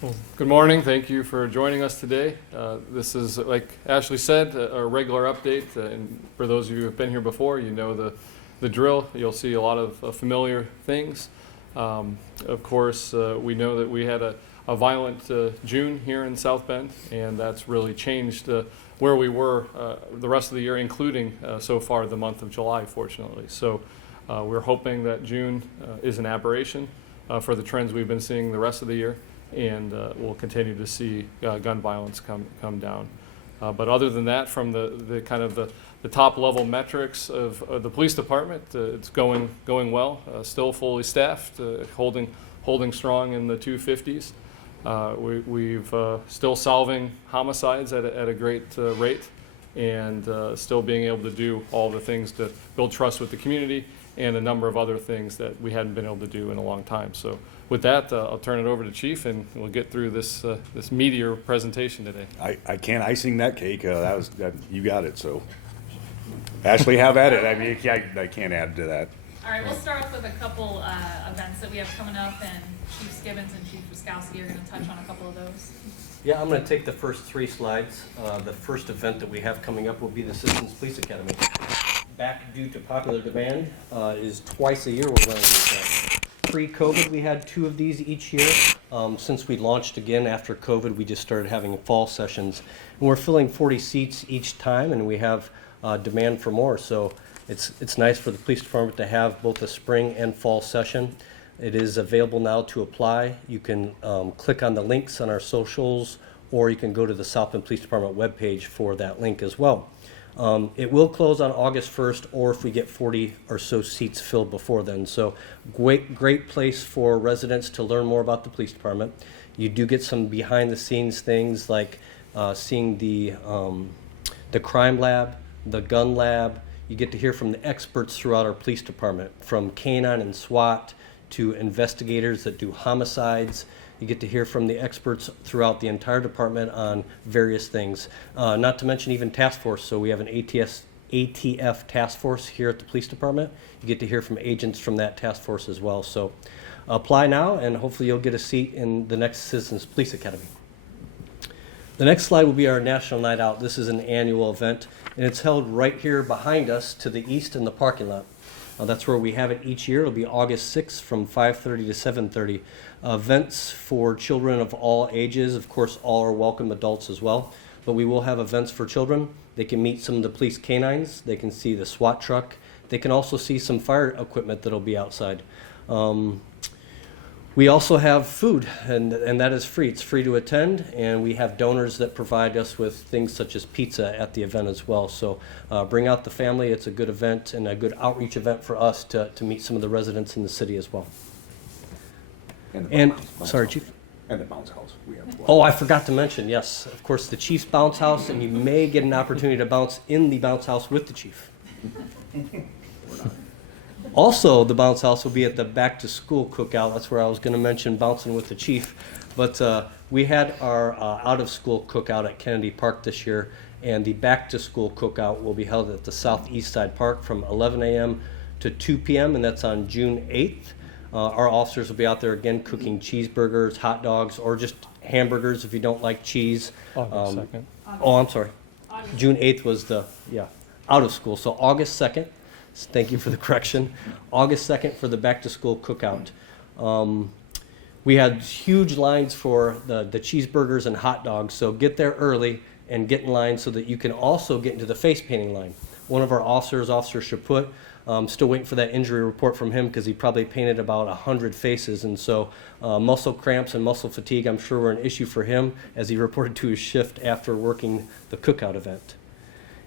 Well, good morning. Thank you for joining us today. This is, like Ashley said, a regular update. And for those of you who have been here before, you know the drill. You'll see a lot of familiar things. Of course, we know that we had a violent June here in South Bend, and that's really changed where we were the rest of the year, including so far the month of July, fortunately. So we're hoping that June is an aberration for the trends we've been seeing the rest of the year, and we'll continue to see gun violence come down. But other than that, from the kind of the top level metrics of the police department, it's going well. Still fully staffed, holding strong in the 250s. We've still solving homicides at a great rate, and still being able to do all the things to build trust with the community and a number of other things that we hadn't been able to do in a long time. So with that, I'll turn it over to Chief, and we'll get through this meteor presentation today. I can't icing that cake. You got it. So, Ashley, have at it. I mean, I can't add to that. All right, we'll start off with a couple events that we have coming up, and Chief Skibins and Chief Ruszkowski are going to touch on a couple of those. Yeah, I'm going to take the first three slides. The first event that we have coming up will be the Citizens Police Academy. Back due to popular demand, is twice a year we're running this event. Pre-COVID, we had 2 of these each year. Since we launched again after COVID, we just started having fall sessions. And we're filling 40 seats each time, and we have demand for more. So it's nice for the police department to have both a spring and fall session. It is available now to apply. You can click on the links on our socials, or you can go to the South Bend Police Department webpage for that link as well. It will close on August 1st, or if we get 40 or so seats filled before then. So great place for residents to learn more about the police department. You do get some behind the scenes things like seeing the crime lab, the gun lab. You get to hear from the experts throughout our police department, from K-9 and SWAT to investigators that do homicides. You get to hear from the experts throughout the entire department on various things, not to mention even task force. So we have an ATF task force here at the police department. You get to hear from agents from that task force as well. So apply now, and hopefully you'll get a seat in the next Citizens Police Academy. The next slide will be our National Night Out. This is an annual event, and it's held right here behind us to the east in the parking lot. That's where we have it each year. It'll be August 6th from 5:30 to 7:30. Events for children of all ages. Of course, all are welcome, adults as well. But we will have events for children. They can meet some of the police canines. They can see the SWAT truck. They can also see some fire equipment that'll be outside. We also have food, and that is free. It's free to attend, and we have donors that provide us with things such as pizza at the event as well. So bring out the family. It's a good event and a good outreach event for us to meet some of the residents in the city as well. And sorry, Chief. And the bounce house. Oh, I forgot to mention, yes, of course, the Chief's bounce house, and you may get an opportunity to bounce in the bounce house with the Chief. Also, the bounce house will be at the back to school cookout. That's where I was going to mention bouncing with the Chief. But we had our out of school cookout at Kennedy Park this year, and the back to school cookout will be held at the Southeast Side Park from 11 a.m. to 2 p.m., and that's on June 8th. Our officers will be out there again cooking cheeseburgers, hot dogs, or just hamburgers if you don't like cheese. August 2nd. Oh, I'm sorry. June 8th was out of school. So August 2nd. Thank you for the correction. August 2nd for the back to school cookout. We had huge lines for the cheeseburgers and hot dogs, so get there early and get in line so that you can also get into the face painting line. One of our officers, Officer Chaput, still waiting for that injury report from him because he probably painted about 100 faces, and so muscle cramps and muscle fatigue I'm sure were an issue for him as he reported to his shift after working the cookout event.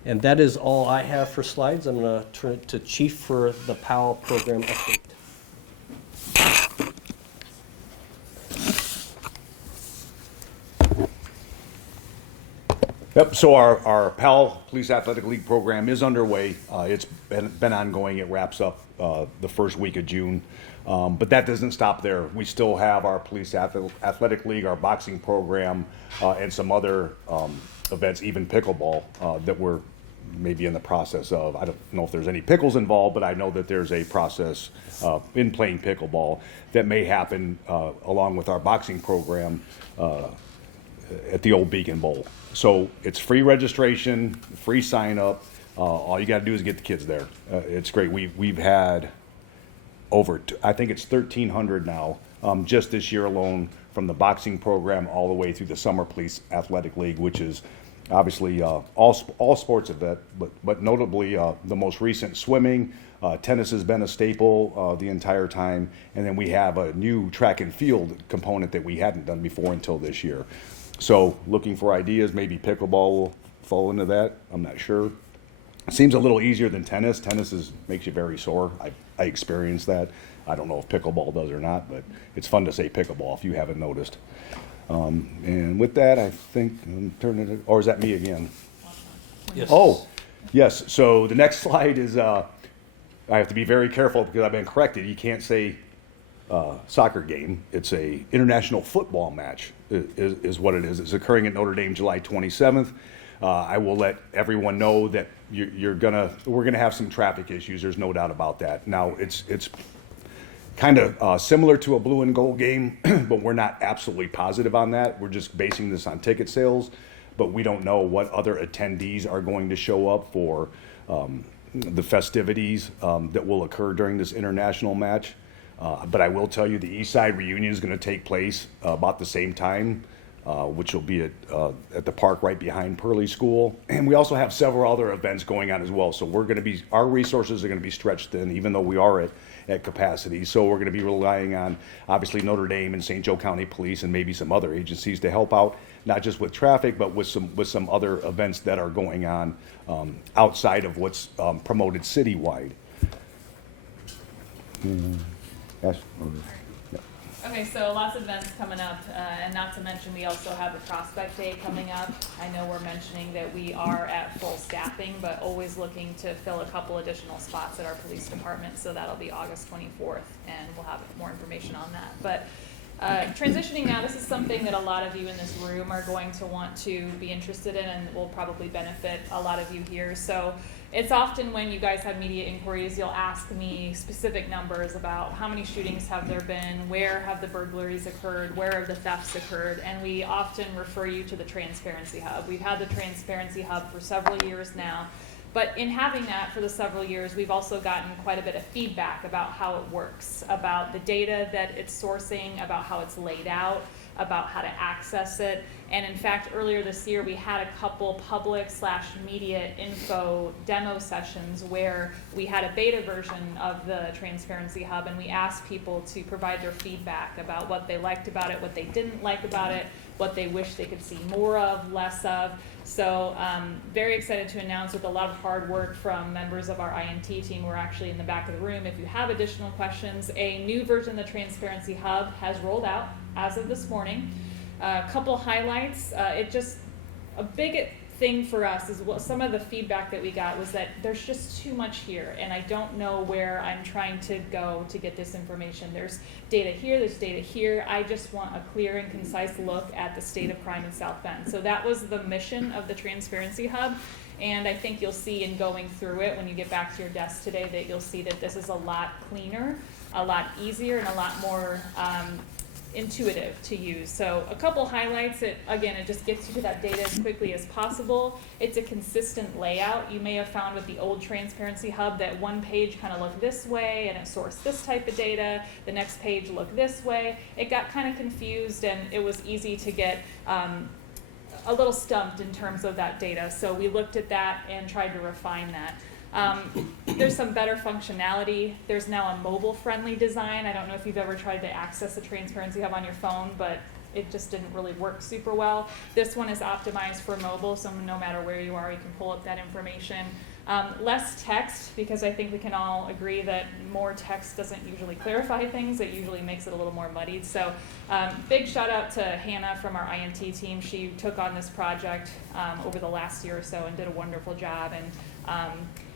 And that is all I have for slides. I'm going to turn it to Chief for the POW program update. Yep, so our PAL Police Athletic League program is underway. It's been ongoing. It wraps up the first week of June. But that doesn't stop there. We still have our Police Athletic League, our boxing program, and some other events, even pickleball, that we're maybe in the process of, I don't know if there's any pickles involved, but I know that there's a process in playing pickleball that may happen along with our boxing program at the old Beacon Bowl. So it's free registration, free sign up. All you got to do is get the kids there. It's great. We've had I think it's 1,300 now, just this year alone, from the boxing program all the way through the Summer Police Athletic League, which is obviously all sports event, but notably the most recent swimming. Tennis has been a staple the entire time, and then we have a new track and field component that we hadn't done before until this year. So looking for ideas, maybe pickleball will fall into that. I'm not sure. Seems a little easier than tennis. Tennis makes you very sore. I experienced that. I don't know if pickleball does or not, but it's fun to say pickleball if you haven't noticed. And with that, I think I'm turning it. Or is that me again? Yes. Oh, yes. So the next slide is. I have to be very careful because I've been corrected. You can't say soccer game. It's a international football match. Is what it is. It's occurring at Notre Dame July 27th. I will let everyone know that we're gonna have some traffic issues. There's no doubt about that. Now it's kind of similar to a blue and gold game, but we're not absolutely positive on that. We're just basing this on ticket sales, but we don't know what other attendees are going to show up for the festivities that will occur during this international match. But I will tell you the East Side reunion is going to take place about the same time, which will be at the park right behind Pearly School. And we also have several other events going on as well. So our resources are going to be stretched thin, even though we are at capacity. So we're going to be relying on, obviously, Notre Dame and St. Joe County Police and maybe some other agencies to help out, not just with traffic, but with some other events that are going on outside of what's promoted citywide. Yes. Okay, so lots of events coming up, and not to mention we also have a Prospect Day coming up. I know we're mentioning that we are at full staffing, but always looking to fill a couple additional spots at our police department, so that'll be August 24th, and we'll have more information on that. But transitioning now, this is something that a lot of you in this room are going to want to be interested in and will probably benefit a lot of you here. So it's often when you guys have media inquiries, you'll ask me specific numbers about how many shootings have there been, where have the burglaries occurred, where have the thefts occurred, and we often refer you to the Transparency Hub. We've had the Transparency Hub for several years now, but in having that for the several years, we've also gotten quite a bit of feedback about how it works, about the data that it's sourcing, about how it's laid out, about how to access it. And in fact, earlier this year, we had a couple public/media info demo sessions where we had a beta version of the Transparency Hub, and we asked people to provide their feedback about what they liked about it, what they didn't like about it, what they wish they could see more of, less of. So very excited to announce, with a lot of hard work from members of our INT team, we're actually in the back of the room. If you have additional questions, a new version of the Transparency Hub has rolled out as of this morning. A couple highlights. A big thing for us is some of the feedback that we got was that there's just too much here, and I don't know where I'm trying to go to get this information. There's data here, there's data here. I just want a clear and concise look at the state of crime in South Bend. So that was the mission of the Transparency Hub, and I think you'll see in going through it when you get back to your desk today that you'll see that this is a lot cleaner, a lot easier, and a lot more intuitive to use. So a couple highlights. It just gets you to that data as quickly as possible. It's a consistent layout. You may have found with the old Transparency Hub that one page kind of looked this way and it sourced this type of data. The next page looked this way. It got kind of confused, and it was easy to get a little stumped in terms of that data. So we looked at that and tried to refine that. There's some better functionality. There's now a mobile-friendly design. I don't know if you've ever tried to access the Transparency Hub on your phone, but it just didn't really work super well. This one is optimized for mobile, so no matter where you are, you can pull up that information. Less text, because I think we can all agree that more text doesn't usually clarify things. It usually makes it a little more muddied. So big shout out to Hannah from our INT team. She took on this project over the last year or so and did a wonderful job.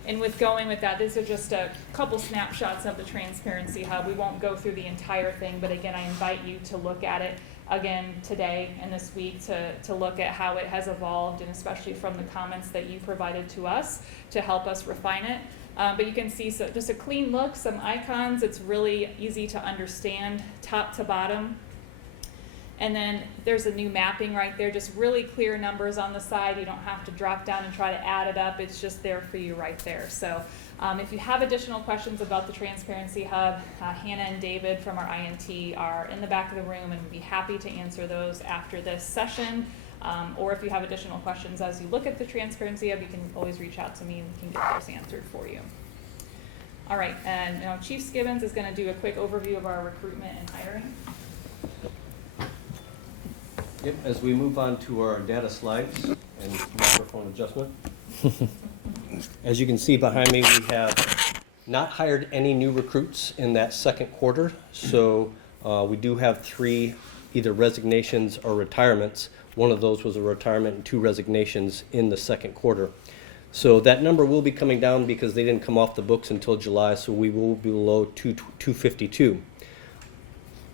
And with going with that, these are just a couple snapshots of the Transparency Hub. We won't go through the entire thing, but again, I invite you to look at it. again today and this week to look at how it has evolved, and especially from the comments that you provided to us to help us refine it. But you can see just a clean look, some icons. It's really easy to understand top to bottom. And then there's a new mapping right there, just really clear numbers on the side. You don't have to drop down and try to add it up. It's just there for you right there. So if you have additional questions about the Transparency Hub, Hannah and David from our INT are in the back of the room and would be happy to answer those after this session. Or if you have additional questions as you look at the Transparency Hub, you can always reach out to me and we can get those answered for you. All right, and now Chief Skibins is going to do a quick overview of our recruitment and hiring. Yep, as we move on to our data slides and microphone adjustment. As you can see behind me, we have not hired any new recruits in that second quarter. So we do have 3 either resignations or retirements. One of those was a retirement and 2 resignations in the second quarter. So that number will be coming down because they didn't come off the books until July, so we will be below 252.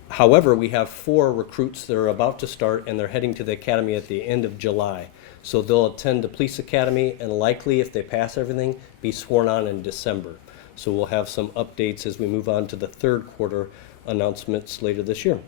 However, we have 4 recruits that are about to start, and they're heading to the academy at the end of July. So they'll attend the police academy and likely, if they pass everything, be sworn on in December. So we'll have some updates as we move on to the third quarter announcements later this year.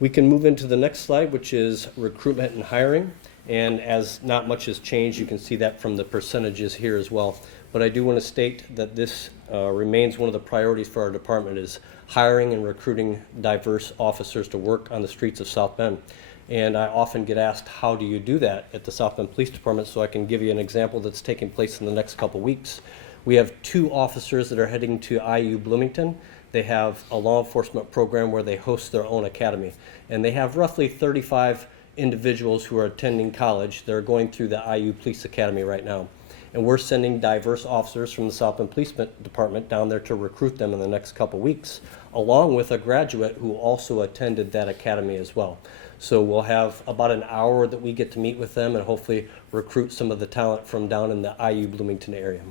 We can move into the next slide, which is recruitment and hiring. And as not much has changed, you can see that from the percentages here as well. But I do want to state that this remains one of the priorities for our department, is hiring and recruiting diverse officers to work on the streets of South Bend. And I often get asked, how do you do that at the South Bend Police Department? So I can give you an example that's taking place in the next couple weeks. We have 2 officers that are heading to IU Bloomington. They have a law enforcement program where they host their own academy. And they have roughly 35 individuals who are attending college. They're going through the IU Police Academy right now. And we're sending diverse officers from the South Bend Police Department down there to recruit them in the next couple weeks, along with a graduate who also attended that academy as well. So we'll have about an hour that we get to meet with them and hopefully recruit some of the talent from down in the IU Bloomington area.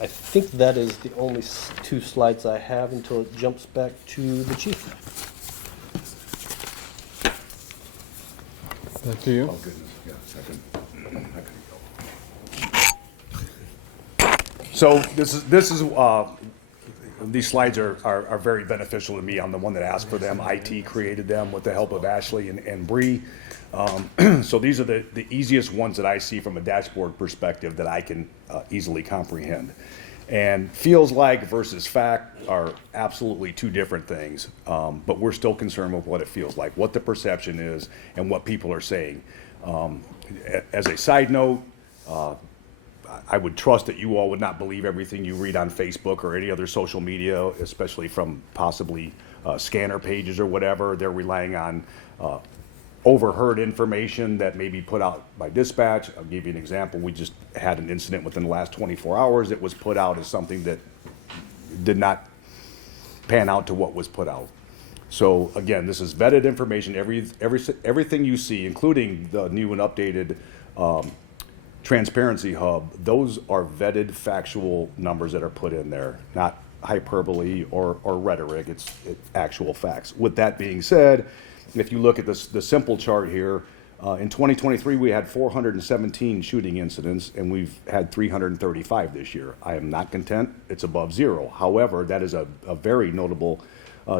I think that is the only 2 slides I have until it jumps back to the chief. Back to you. Oh, goodness, yeah, second. So this is these slides are very beneficial to me. I'm the one that asked for them. IT created them with the help of Ashley and Bree. So these are the easiest ones that I see from a dashboard perspective that I can easily comprehend. And feels like versus fact are absolutely 2 different things, but we're still concerned with what it feels like, what the perception is, and what people are saying. As a side note, I would trust that you all would not believe everything you read on Facebook or any other social media, especially from possibly scanner pages or whatever. They're relying on overheard information that may be put out by dispatch. I'll give you an example. We just had an incident within the last 24 hours that was put out as something that did not pan out to what was put out. So again, this is vetted information. Everything you see, including the new and updated Transparency Hub, those are vetted factual numbers that are put in there, not hyperbole or rhetoric. It's actual facts. With that being said, if you look at the simple chart here, in 2023 we had 417 shooting incidents and we've had 335 this year. I am not content. It's above 0. However, that is a very notable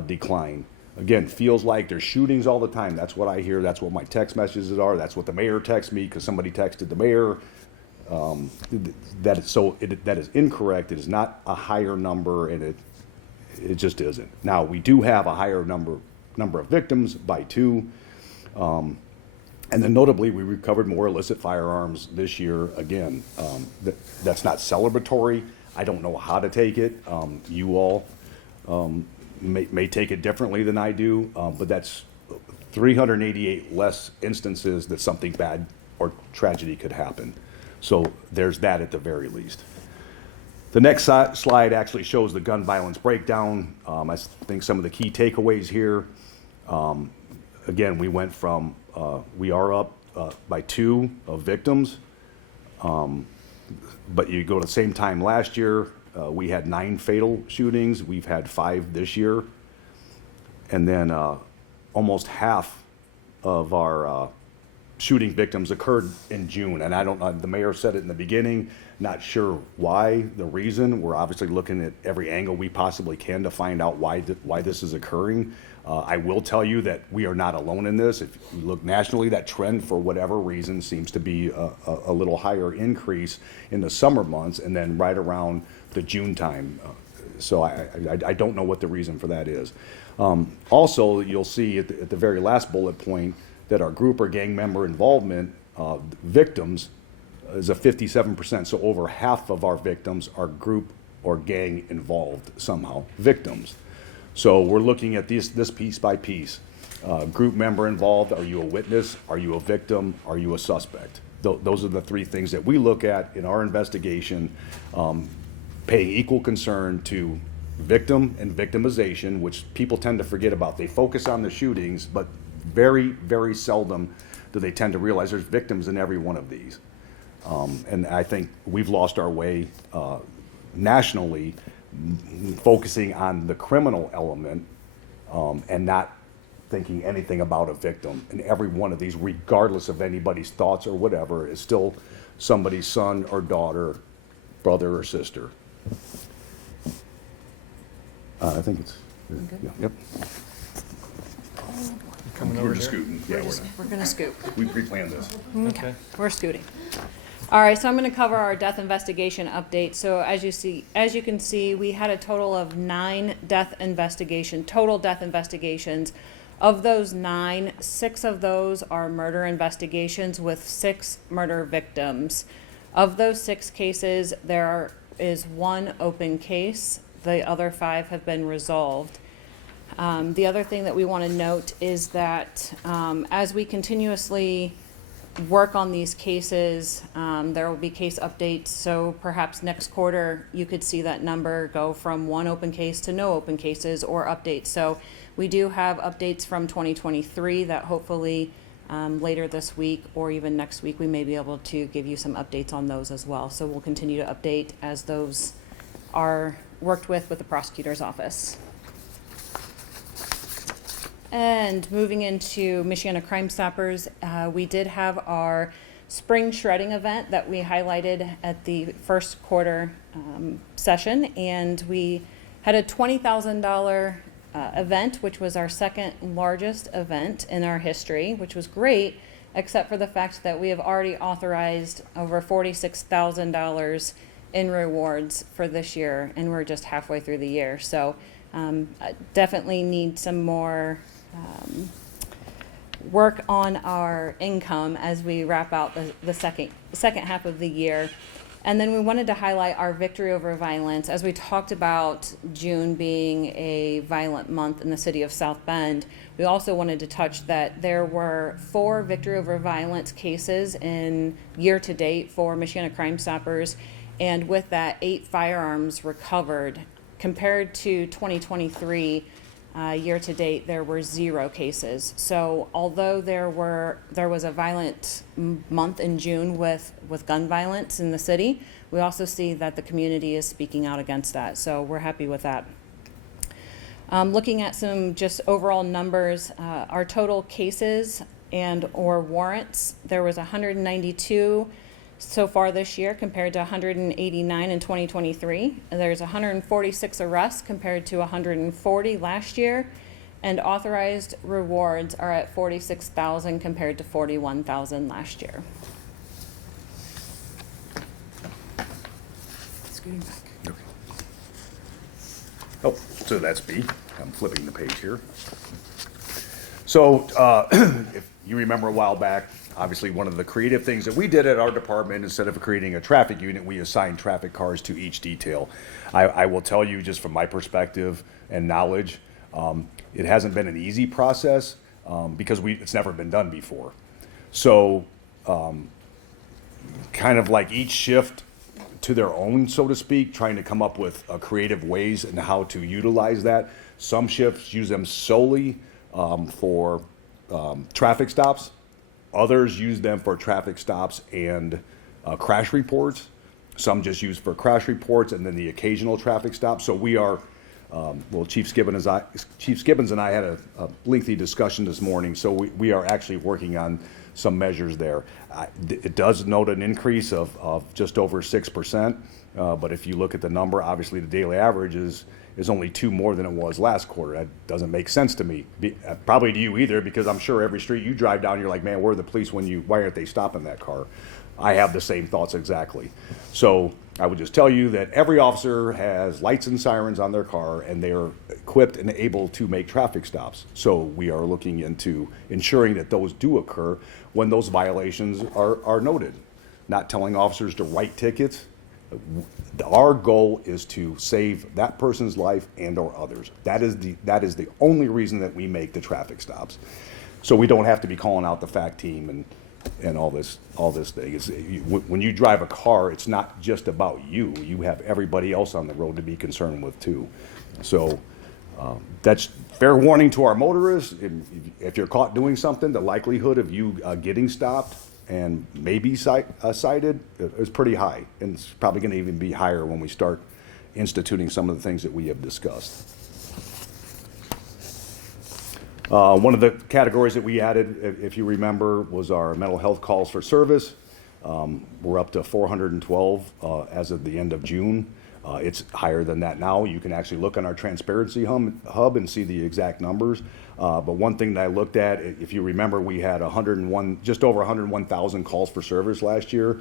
decline. Again, feels like there's shootings all the time. That's what I hear. That's what my text messages are. That's what the mayor texts me because somebody texted the mayor. That is incorrect. It is not a higher number, and it just isn't. Now we do have a higher number of victims by 2, and then notably we recovered more illicit firearms this year. Again, that's not celebratory. I don't know how to take it. You all may take it differently than I do, but that's 388 less instances that something bad or tragedy could happen. So there's that at the very least. The next slide actually shows the gun violence breakdown. I think some of the key takeaways here. Again, we went from, we are up by 2 of victims, but you go to the same time last year, we had 9 fatal shootings. We've had 5 this year. And then almost half of our shooting victims occurred in June. And I don't know, the mayor said it in the beginning, not sure why, the reason. We're obviously looking at every angle we possibly can to find out why this is occurring. I will tell you that we are not alone in this. If you look nationally, that trend, for whatever reason, seems to be a little higher increase in the summer months and then right around the June time. So I don't know what the reason for that is. Also, you'll see at the very last bullet point that our group or gang member involvement victims is a 57%. So over half of our victims are group or gang involved somehow, victims. So we're looking at this piece by piece. Group member involved, are you a witness? Are you a victim? Are you a suspect? Those are the three things that we look at in our investigation, paying equal concern to victim and victimization, which people tend to forget about. They focus on the shootings, but very, very seldom do they tend to realize there's victims in every one of these. And I think we've lost our way nationally, focusing on the criminal element and not thinking anything about a victim. And every one of these, regardless of anybody's thoughts or whatever, is still somebody's son or daughter, brother or sister. I think it's, yeah, yep. Coming We're over just here. scooting. Yeah, We're gonna scoop. we pre-planned this. Okay. We're scooting. All right, so I'm gonna cover our death investigation update. So as you can see, we had a total of 9 total death investigations. Of those 9, 6 of those are murder investigations with 6 murder victims. Of those 6 cases, there is 1 open case. The other 5 have been resolved. The other thing that we want to note is that as we continuously work on these cases, there will be case updates. So perhaps next quarter, you could see that number go from 1 open case to no open cases or updates. So we do have updates from 2023 that hopefully later this week or even next week, we may be able to give you some updates on those as well. So we'll continue to update as those are worked with the prosecutor's office. And moving into Michiana Crime Stoppers, we did have our spring shredding event that we highlighted at the first quarter session, and we had a $20,000 event, which was our second largest event in our history, which was great, except for the fact that we have already authorized over $46,000 in rewards for this year, and we're just halfway through the year. So definitely need some more work on our income as we wrap out the second half of the year. And then we wanted to highlight our victory over violence. As we talked about June being a violent month in the city of South Bend, we also wanted to touch that there were 4 victory over violence cases in year to date for Michiana Crime Stoppers. And with that, 8 firearms recovered. Compared to 2023, year to date, there were 0 cases. So although there was a violent month in June with gun violence in the city, we also see that the community is speaking out against that. So we're happy with that. Looking at some just overall numbers, our total cases and or warrants, there was 192 so far this year compared to 189 in 2023. There's 146 arrests compared to 140 last year, and authorized rewards are at 46,000 compared to 41,000 last year. Scooting back. Okay. Oh, so that's B. I'm flipping the page here. So if you remember a while back, obviously one of the creative things that we did at our department, instead of creating a traffic unit, we assigned traffic cars to each detail. I will tell you, just from my perspective and knowledge, it hasn't been an easy process because it's never been done before. So kind of like each shift to their own, so to speak, trying to come up with creative ways and how to utilize that. Some shifts use them solely for traffic stops. Others use them for traffic stops and crash reports. Some just use for crash reports and then the occasional traffic stop. So we are Well, Chief Skibins and I had a lengthy discussion this morning, so we are actually working on some measures there. It does note an increase of just over 6%, but if you look at the number, obviously the daily average is only 2 more than it was last quarter. That doesn't make sense to me. Probably to you either, because I'm sure every street you drive down, you're like, man, where are the police why aren't they stopping that car? I have the same thoughts exactly. So I would just tell you that every officer has lights and sirens on their car, and they are equipped and able to make traffic stops. So we are looking into ensuring that those do occur when those violations are noted. Not telling officers to write tickets. Our goal is to save that person's life and or others. That is the only reason that we make the traffic stops. So we don't have to be calling out the FACT team and all this thing. When you drive a car, it's not just about you. You have everybody else on the road to be concerned with too. So that's fair warning to our motorists. If you're caught doing something, the likelihood of you getting stopped and maybe cited is pretty high. And it's probably going to even be higher when we start instituting some of the things that we have discussed. One of the categories that we added, if you remember, was our mental health calls for service. We're up to 412 as of the end of June. It's higher than that now. You can actually look on our transparency hub and see the exact numbers. But one thing that I looked at, if you remember, we had just over 101,000 calls for service last year.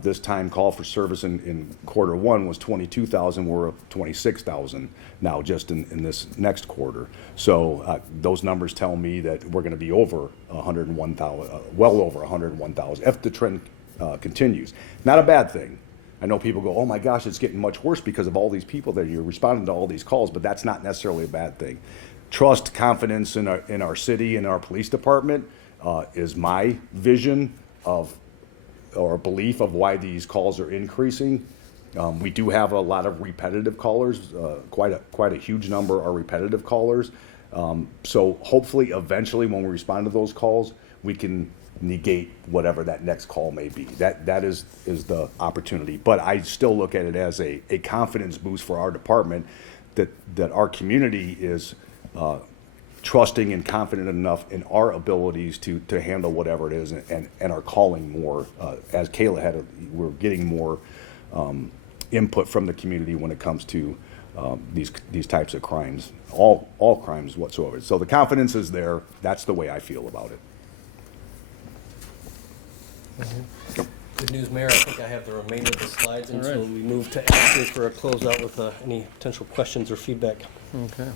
This time call for service in quarter one was 22,000. We're up 26,000 now just in this next quarter. So those numbers tell me that we're going to be over 101,000, well over 101,000 if the trend continues. Not a bad thing. I know people go, oh my gosh, it's getting much worse because of all these people that you're responding to all these calls, but that's not necessarily a bad thing. Trust, confidence in our city and our police department is my vision of or belief of why these calls are increasing. We do have a lot of repetitive callers. Quite a huge number are repetitive callers. So hopefully, eventually, when we respond to those calls, we can negate whatever that next call may be. That is the opportunity. But I still look at it as a confidence boost for our department that our community is trusting and confident enough in our abilities to handle whatever it is and are calling more. As Kayla had, we're getting more input from the community when it comes to these types of crimes, all crimes whatsoever. So the confidence is there. That's the way I feel about it. Good news, Mayor. I think I have the remainder of the slides, and All right. so we move to ask you for a closeout with any potential questions or feedback. Okay.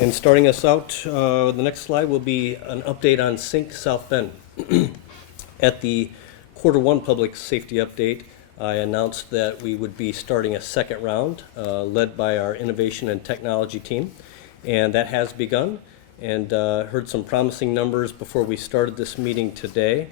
And starting us out, the next slide will be an update on Sync South Bend. At the quarter one public safety update, I announced that we would be starting a second round led by our innovation and technology team, and that has begun. And heard some promising numbers before we started this meeting today.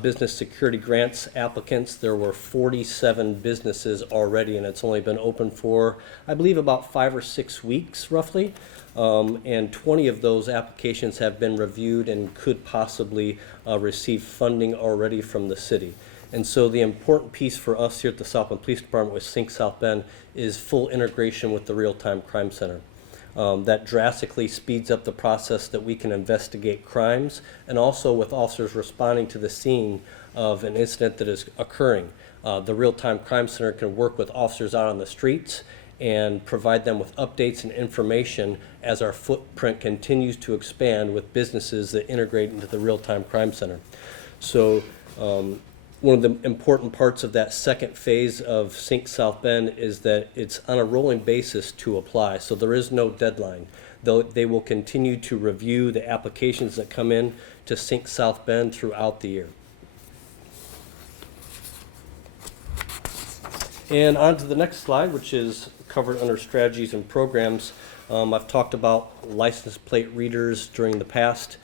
Business security grants applicants, there were 47 businesses already, and it's only been open for, I believe, about 5 or 6 weeks roughly. And 20 of those applications have been reviewed and could possibly receive funding already from the city. And so the important piece for us here at the South Bend Police Department with Sync South Bend is full integration with the Real-Time Crime Center. That drastically speeds up the process that we can investigate crimes, and also with officers responding to the scene of an incident that is occurring. The Real-Time Crime Center can work with officers out on the streets and provide them with updates and information as our footprint continues to expand with businesses that integrate into the Real-Time Crime Center. So one of the important parts of that second phase of Sync South Bend is that it's on a rolling basis to apply, so there is no deadline. They will continue to review the applications that come in to Sync South Bend throughout the year. And on to the next slide, which is covered under strategies and programs. I've talked about license plate readers during the past.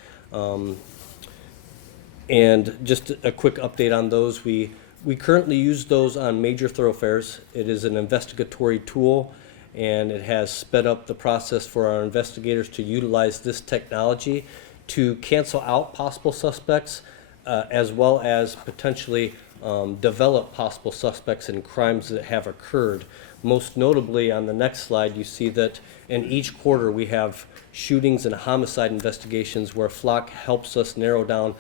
And just a quick update on those. We currently use those on major thoroughfares. It is an investigatory tool, and it has sped up the process for our investigators to utilize this technology to cancel out possible suspects, as well as potentially develop possible suspects in crimes that have occurred. Most notably, on the next slide, you see that in each quarter we have shootings and homicide investigations where FLOC helps us narrow down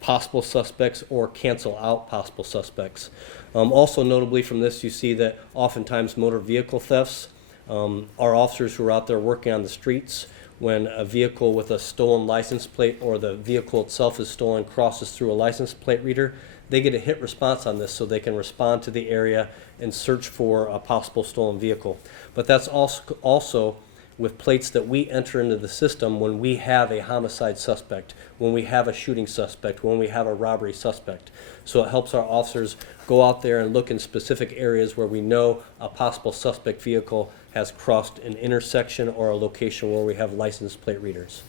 possible suspects or cancel out possible suspects. Also notably from this, you see that oftentimes motor vehicle thefts, our officers who are out there working on the streets, when a vehicle with a stolen license plate or the vehicle itself is stolen crosses through a license plate reader, they get a hit response on this so they can respond to the area and search for a possible stolen vehicle. But that's also with plates that we enter into the system when we have a homicide suspect, when we have a shooting suspect, when we have a robbery suspect. So it helps our officers go out there and look in specific areas where we know a possible suspect vehicle has crossed an intersection or a location where we have license plate readers.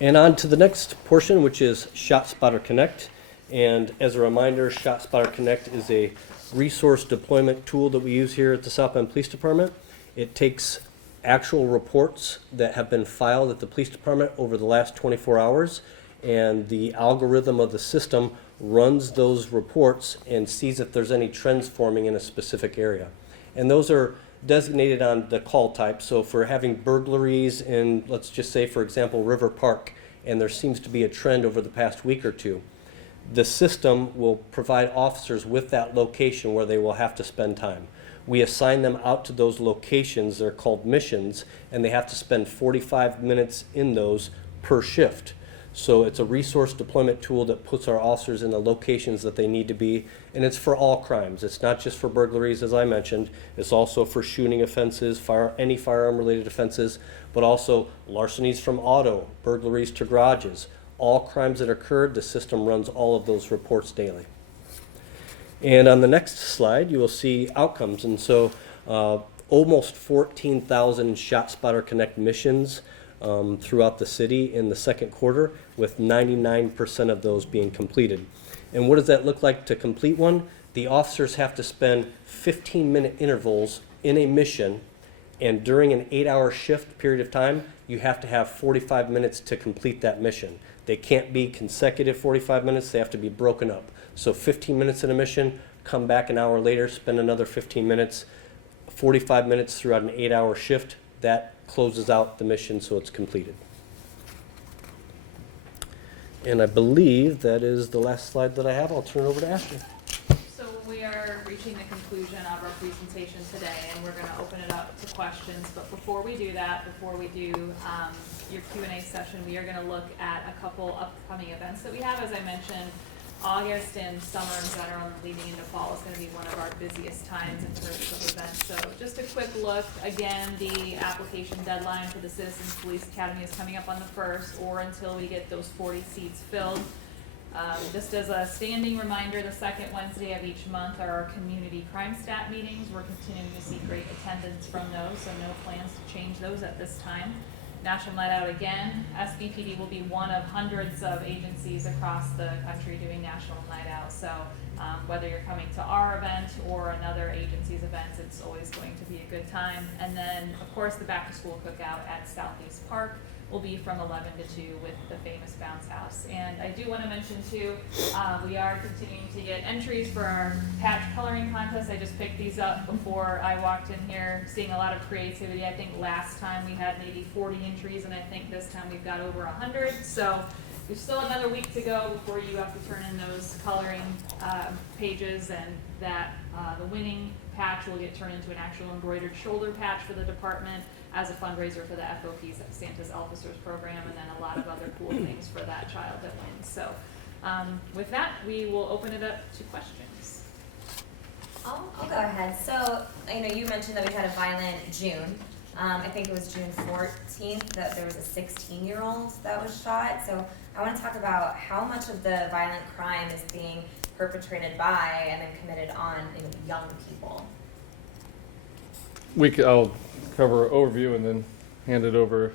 And on to the next portion, which is ShotSpotter Connect. And as a reminder, ShotSpotter Connect is a resource deployment tool that we use here at the South Bend Police Department. It takes actual reports that have been filed at the police department over the last 24 hours, and the algorithm of the system runs those reports and sees if there's any trends forming in a specific area. And those are designated on the call type. So if we're having burglaries in, let's just say, for example, River Park, and there seems to be a trend over the past week or two, the system will provide officers with that location where they will have to spend time. We assign them out to those locations. They're called missions, and they have to spend 45 minutes in those per shift. So it's a resource deployment tool that puts our officers in the locations that they need to be, and it's for all crimes. It's not just for burglaries, as I mentioned. It's also for shooting offenses, any firearm-related offenses, but also larcenies from auto, burglaries to garages. All crimes that occurred, the system runs all of those reports daily. And on the next slide, you will see outcomes. And so almost 14,000 ShotSpotter Connect missions throughout the city in the second quarter, with 99% of those being completed. And what does that look like to complete one? The officers have to spend 15-minute intervals in a mission, and during an 8-hour shift period of time, you have to have 45 minutes to complete that mission. They can't be consecutive 45 minutes, they have to be broken up. So 15 minutes in a mission, come back an hour later, spend another 15 minutes, 45 minutes throughout an 8-hour shift. That closes out the mission so it's completed. And I believe that is the last slide that I have. I'll turn it over to Ashley. So we are reaching the conclusion of our presentation today, and we're going to open it up to questions. But before we do that, before we do your Q&A session, we are going to look at a couple upcoming events that we have. As I mentioned, August and summer in general and leading into fall is going to be one of our busiest times in terms of events. So just a quick look. Again, the application deadline for the Citizens Police Academy is coming up on the 1st, or until we get those 40 seats filled. Just as a standing reminder, the second Wednesday of each month are our community crime stat meetings. We're continuing to see great attendance from those, so no plans to change those at this time. National Night Out again. SBPD will be one of hundreds of agencies across the country doing National Night Out. So whether you're coming to our event or another agency's events, it's always going to be a good time. And then, of course, the Back to School Cookout at Southeast Park will be from 11 to 2 with the famous Bounce House. And I do want to mention, too, we are continuing to get entries for our patch coloring contest. I just picked these up before I walked in here, seeing a lot of creativity. I think last time we had maybe 40 entries, and I think this time we've got over 100. So there's still another week to go before you have to turn in those coloring pages, and that the winning patch will get turned into an actual embroidered shoulder patch for the department as a fundraiser for the FOP's Santa's Officers Program, and then a lot of other cool things for that child that wins. So with that, we will open it up to questions. I'll go ahead. So, you mentioned that we had a violent June. I think it was June 14th that there was a 16-year-old that was shot. So I want to talk about how much of the violent crime is being perpetrated by and then committed on young people. I'll cover overview and then hand it over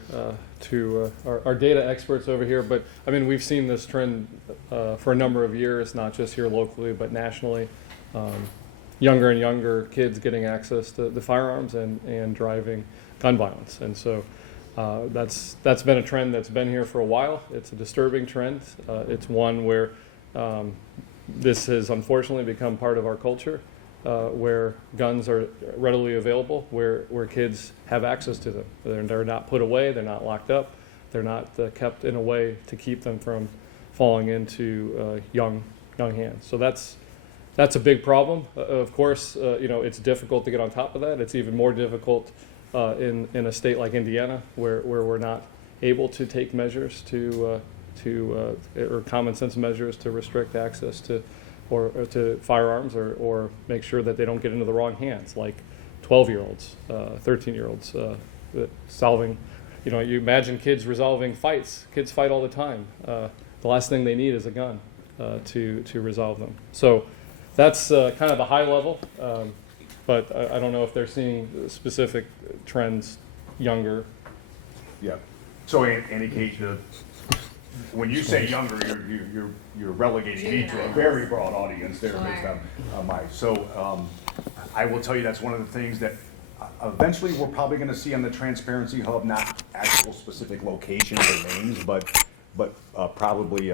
to our data experts over here. But I mean, we've seen this trend for a number of years, not just here locally, but nationally. Younger and younger kids getting access to the firearms and driving gun violence. And so that's been a trend that's been here for a while. It's a disturbing trend. It's one where This has unfortunately become part of our culture, where guns are readily available, where kids have access to them. They're not put away, they're not locked up, they're not kept in a way to keep them from falling into young hands. So that's a big problem. Of course, it's difficult to get on top of that. It's even more difficult in a state like Indiana, where we're not able to take measures or common sense measures to restrict access to to firearms or make sure that they don't get into the wrong hands, like 12-year-olds, 13-year-olds solving. You imagine kids resolving fights. Kids fight all the time. The last thing they need is a gun to resolve them. So that's kind of the high level, but I don't know if they're seeing specific trends younger. Yeah. So in case when you say younger, you're relegating me to a very broad audience there based on my. So I will tell you that's one of the things that eventually we're probably going to see on the Transparency Hub, not actual specific locations or names, but probably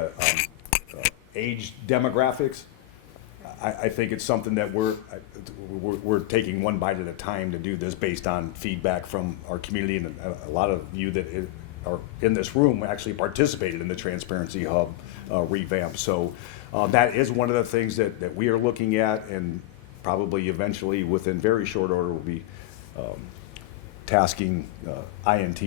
age demographics. I think it's something that we're taking one bite at a time to do this based on feedback from our community, and a lot of you that are in this room actually participated in the Transparency Hub revamp. So that is one of the things that we are looking at, and probably eventually within very short order will be tasking INT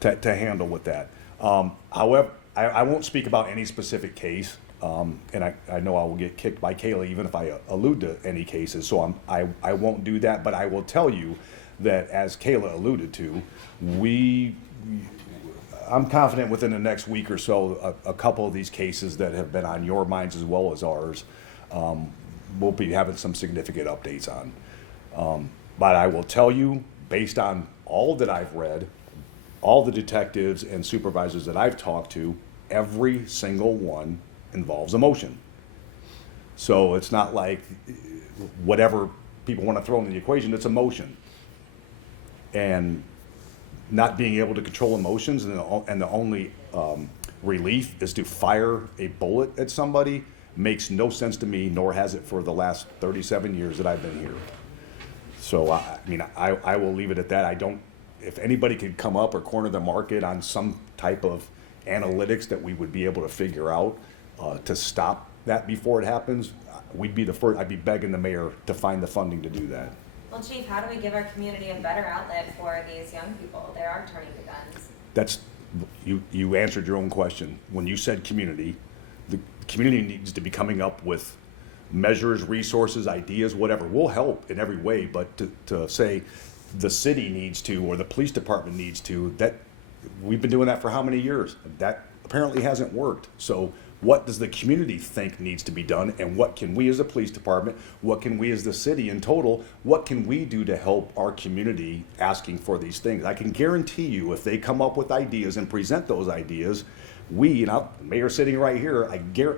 to handle with that. However, I won't speak about any specific case, and I know I will get kicked by Kayla even if I allude to any cases, so I won't do that, but I will tell you that, as Kayla alluded to, I'm confident within the next week or so, a couple of these cases that have been on your minds as well as ours, we'll be having some significant updates on. But I will tell you, based on all that I've read, all the detectives and supervisors that I've talked to, every single one involves emotion. So it's not like whatever people want to throw in the equation, it's emotion. And not being able to control emotions and the only relief is to fire a bullet at somebody makes no sense to me, nor has it for the last 37 years that I've been here. So I will leave it at that. If anybody could come up or corner the market on some type of analytics that we would be able to figure out to stop that before it happens, we'd be the first. I'd be begging the mayor to find the funding to do that. Well, Chief, how do we give our community a better outlet for these young people? They are turning to guns. That's you answered your own question. When you said community, the community needs to be coming up with measures, resources, ideas, whatever. We'll help in every way, but to say the city needs to or the police department needs to, that we've been doing that for how many years? That apparently hasn't worked. So what does the community think needs to be done, and what can we as a police department, what can we as the city in total, what can we do to help our community asking for these things? I can guarantee you, if they come up with ideas and present those ideas, the mayor sitting right here,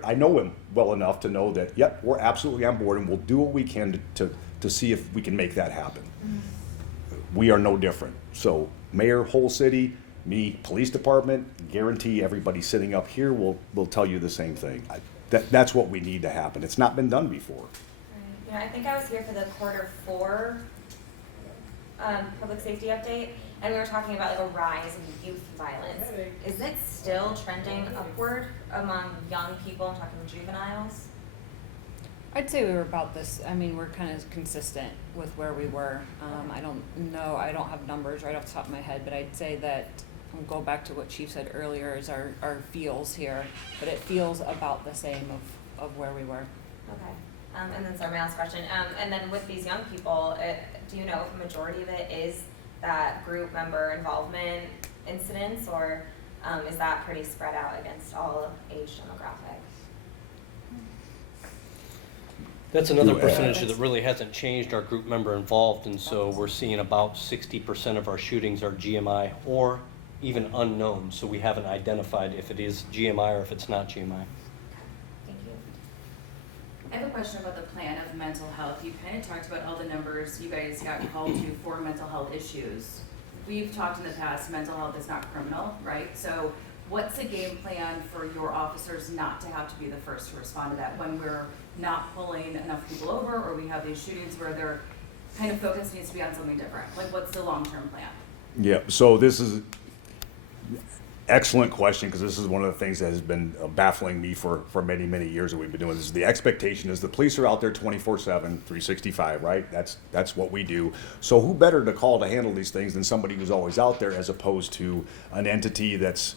I know him well enough to know that, yep, we're absolutely on board and we'll do what we can to see if we can make that happen. Mm-hmm. We are no different. So mayor, whole city, me, police department, guarantee everybody sitting up here will tell you the same thing. That's what we need to happen. It's not been done before. Right. Yeah, I think I was here for the Q4 public safety update, and we were talking about like a rise in youth violence. Is it still trending upward among young people? I'm talking juveniles. I'd say we were about this. I mean, we're kind of consistent with where we were. I don't know. I don't have numbers right off the top of my head, but I'd say that I'll go back to what Chief said earlier is our feels here, but it feels about the same of where we were. Okay. And then sorry, my last question. And then with these young people, do you know if a majority of it is that group member involvement incidents, or is that pretty spread out against all age demographics? That's another percentage that really hasn't changed, our group member involved, and so we're seeing about 60% of our shootings are GMI or even unknown, so we haven't identified if it is GMI or if it's not GMI. Thank you. I have a question about the plan of mental health. You kind of talked about all the numbers you guys got called to for mental health issues. We've talked in the past, mental health is not criminal, right? So what's the game plan for your officers not to have to be the first to respond to that when we're not pulling enough people over, or we have these shootings where their kind of focus needs to be on something different? Like, what's the long-term plan? Yeah, so this is excellent question, because this is one of the things that has been baffling me for many, many years that we've been doing this. The expectation is the police are out there 24/7, 365, right? That's what we do. So who better to call to handle these things than somebody who's always out there, as opposed to an entity that's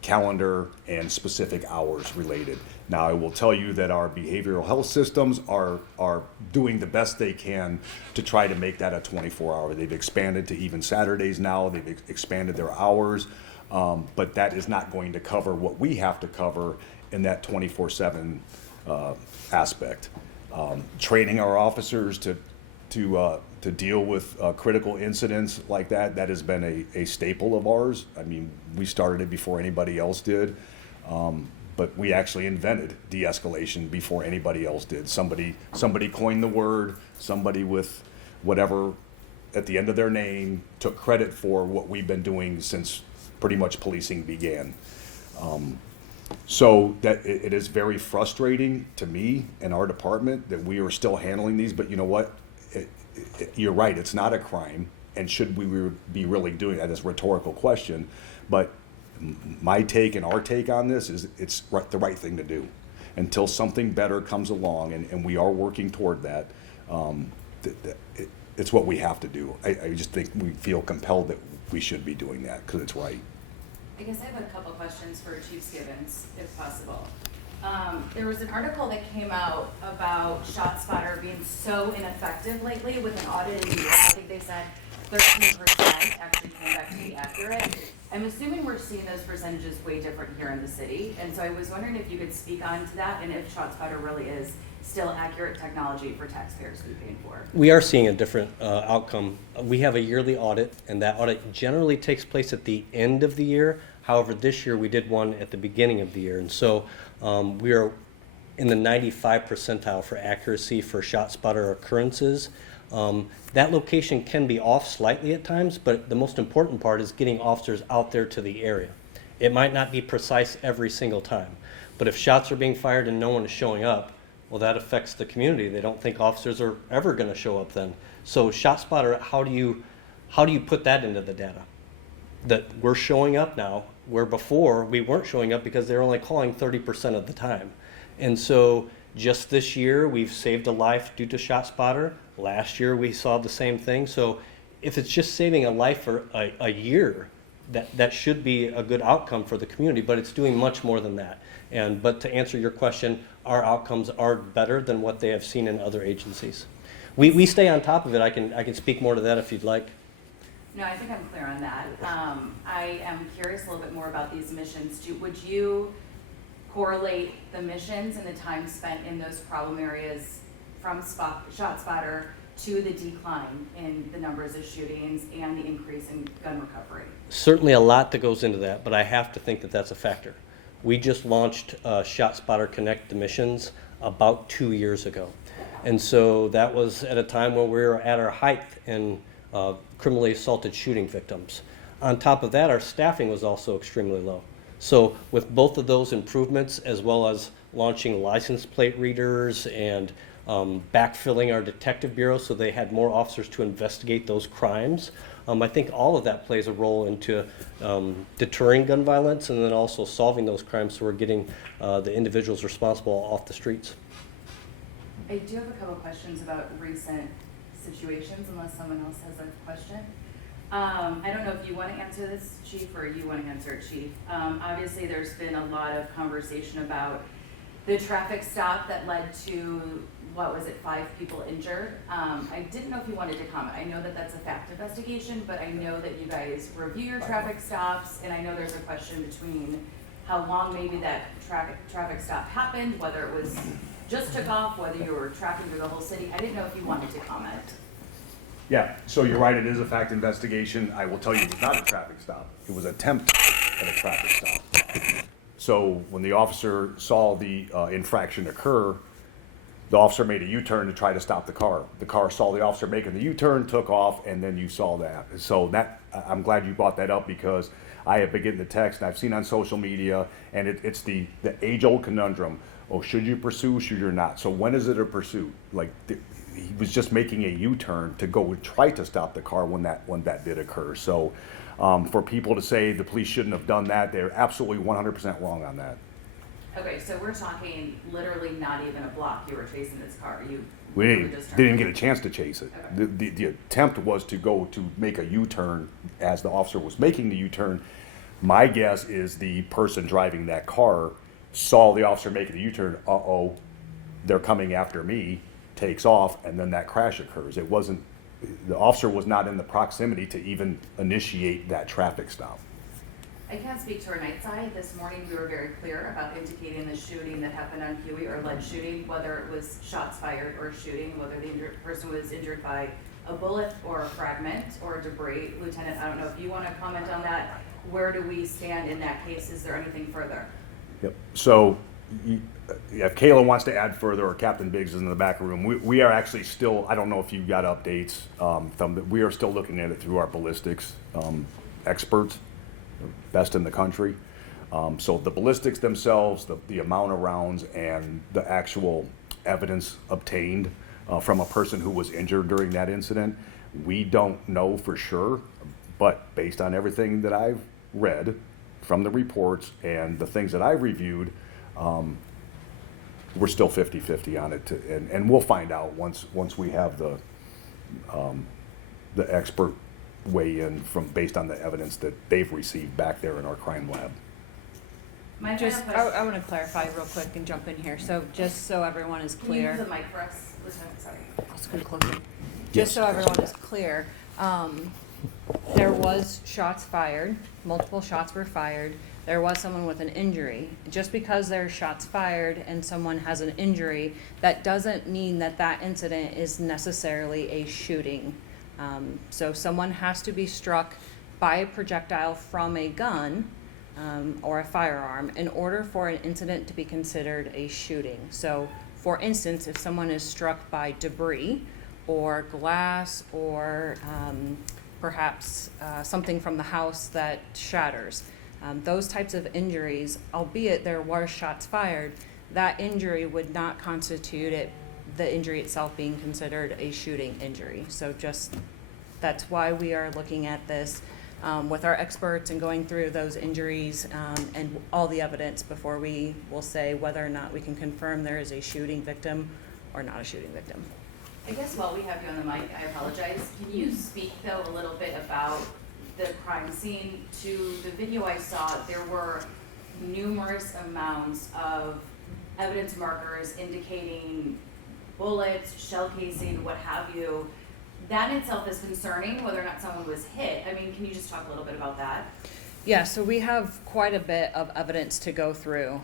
calendar and specific hours related. Now, I will tell you that our behavioral health systems are doing the best they can to try to make that a 24-hour. They've expanded to even Saturdays now. They've expanded their hours, but that is not going to cover what we have to cover in that 24/7 aspect. Training our officers to deal with critical incidents like that has been a staple of ours. I mean, we started it before anybody else did, but we actually invented de-escalation before anybody else did. Somebody coined the word, somebody with whatever at the end of their name took credit for what we've been doing since pretty much policing began. So that it is very frustrating to me and our department that we are still handling these, but you know what? You're right, it's not a crime, and should we be really doing that? That's a rhetorical question, but my take and our take on this is it's the right thing to do. Until something better comes along, and we are working toward that, it's what we have to do. I just think we feel compelled that we should be doing that because it's right. I guess I have a couple questions for Chief Skibins, if possible. There was an article that came out about ShotSpotter being so ineffective lately with an audit in New York. I think they said 13% actually came back to be accurate. I'm assuming we're seeing those percentages way different here in the city. And so I was wondering if you could speak on to that and if ShotSpotter really is still accurate technology for taxpayers to be paying for. We are seeing a different outcome. We have a yearly audit, and that audit generally takes place at the end of the year. However, this year we did one at the beginning of the year. And so we are in the 95 percentile for accuracy for ShotSpotter occurrences. That location can be off slightly at times, but the most important part is getting officers out there to the area. It might not be precise every single time, but if shots are being fired and no one is showing up, well, that affects the community. They don't think officers are ever going to show up then. So ShotSpotter, how do you put that into the data? That we're showing up now, where before we weren't showing up because they're only calling 30% of the time. And so just this year, we've saved a life due to ShotSpotter. Last year, we saw the same thing. So if it's just saving a life for a year, that should be a good outcome for the community, but it's doing much more than that. But to answer your question, our outcomes are better than what they have seen in other agencies. We stay on top of it. I can speak more to that if you'd like. No, I think I'm clear on that. I am curious a little bit more about these missions. Would you correlate the missions and the time spent in those problem areas from ShotSpotter to the decline in the numbers of shootings and the increase in gun recovery? Certainly a lot that goes into that, but I have to think that that's a factor. We just launched ShotSpotter Connect the missions about 2 years ago. And so that was at a time when we were at our height in criminally assaulted shooting victims. On top of that, our staffing was also extremely low. So with both of those improvements, as well as launching license plate readers and backfilling our detective bureau so they had more officers to investigate those crimes, I think all of that plays a role into deterring gun violence and then also solving those crimes so we're getting the individuals responsible off the streets. I do have a couple questions about recent situations, unless someone else has a question. I don't know if you want to answer this, Chief, or you want to answer it, Chief. Obviously, there's been a lot of conversation about the traffic stop that led to, 5 people injured. I didn't know if you wanted to comment. I know that that's a fact investigation, but I know that you guys review your traffic stops, and I know there's a question between how long maybe that traffic stop happened, whether it was just took off, whether you were tracking through the whole city. I didn't know if you wanted to comment. Yeah, so you're right, it is a fact investigation. I will tell you, it was not a traffic stop. It was an attempt at a traffic stop. So when the officer saw the infraction occur, the officer made a U-turn to try to stop the car. The car saw the officer making the U-turn, took off, and then you saw that. So I'm glad you brought that up, because I have been getting the text, and I've seen on social media, and it's the age-old conundrum. Oh, should you pursue, should you not? So when is it a pursuit? Like, he was just making a U-turn to go try to stop the car when that did occur. So for people to say the police shouldn't have done that, they're absolutely 100% wrong on that. Okay, so we're talking literally not even a block, you were chasing this car, you We literally just turned. didn't get a chance to chase it. Okay. The attempt was to go to make a U-turn as the officer was making the U-turn. My guess is the person driving that car saw the officer making the U-turn, uh-oh, they're coming after me, takes off, and then that crash occurs. The officer was not in the proximity to even initiate that traffic stop. I can't speak to our night side. This morning, we were very clear about indicating the shooting that happened on Huey, or alleged shooting, whether it was shots fired or shooting, whether the injured person was injured by a bullet or a fragment or debris. Lieutenant, I don't know if you want to comment on that. Where do we stand in that case? Is there anything further? Yep. So if Kayla wants to add further, or Captain Biggs is in the back room, we are actually still, I don't know if you've got updates, we are still looking at it through our ballistics experts, best in the country. So the ballistics themselves, the amount of rounds, and the actual evidence obtained from a person who was injured during that incident, we don't know for sure, but based on everything that I've read from the reports and the things that I've reviewed, we're still 50-50 on it, and we'll find out once we have the expert weigh in based on the evidence that they've received back there in our crime lab. My Just, final question. I want to clarify real quick and jump in here. So just so everyone is Can you clear. use the mic for us, Lieutenant? Sorry. I'll scoot closer. Yes. Just so everyone is clear, there was shots fired, multiple shots were fired. There was someone with an injury. Just because there's shots fired and someone has an injury, that doesn't mean that that incident is necessarily a shooting. So someone has to be struck by a projectile from a gun or a firearm in order for an incident to be considered a shooting. So, for instance, if someone is struck by debris or glass or perhaps something from the house that shatters, those types of injuries, albeit there were shots fired, that injury would not constitute the injury itself being considered a shooting injury. So that's why we are looking at this with our experts and going through those injuries and all the evidence before we will say whether or not we can confirm there is a shooting victim or not a shooting victim. I guess while we have you on the mic, I apologize. Can you speak though a little bit about the crime scene? To the video I saw, there were numerous amounts of evidence markers indicating bullets, shell casing, what have you. That in itself is concerning, whether or not someone was hit. I mean, can you just talk a little bit about that? Yeah, so we have quite a bit of evidence to go through.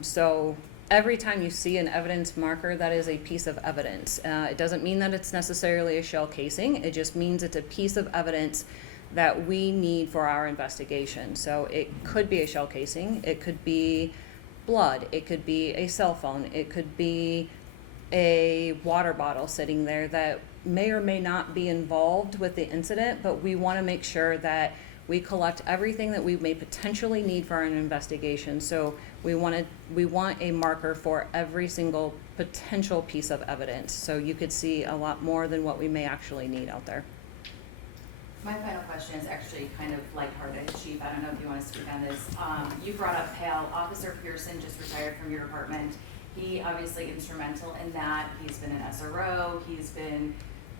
So every time you see an evidence marker, that is a piece of evidence. It doesn't mean that it's necessarily a shell casing. It just means it's a piece of evidence that we need for our investigation. So it could be a shell casing, it could be blood, it could be a cell phone, it could be a water bottle sitting there that may or may not be involved with the incident, but we want to make sure that we collect everything that we may potentially need for an investigation. So we want a marker for every single potential piece of evidence. So you could see a lot more than what we may actually need out there. My final question is actually kind of lighthearted, Chief. I don't know if you want to speak on this. You brought up Hale. Officer Pearson just retired from your department. He obviously instrumental in that. He's been an SRO. He's been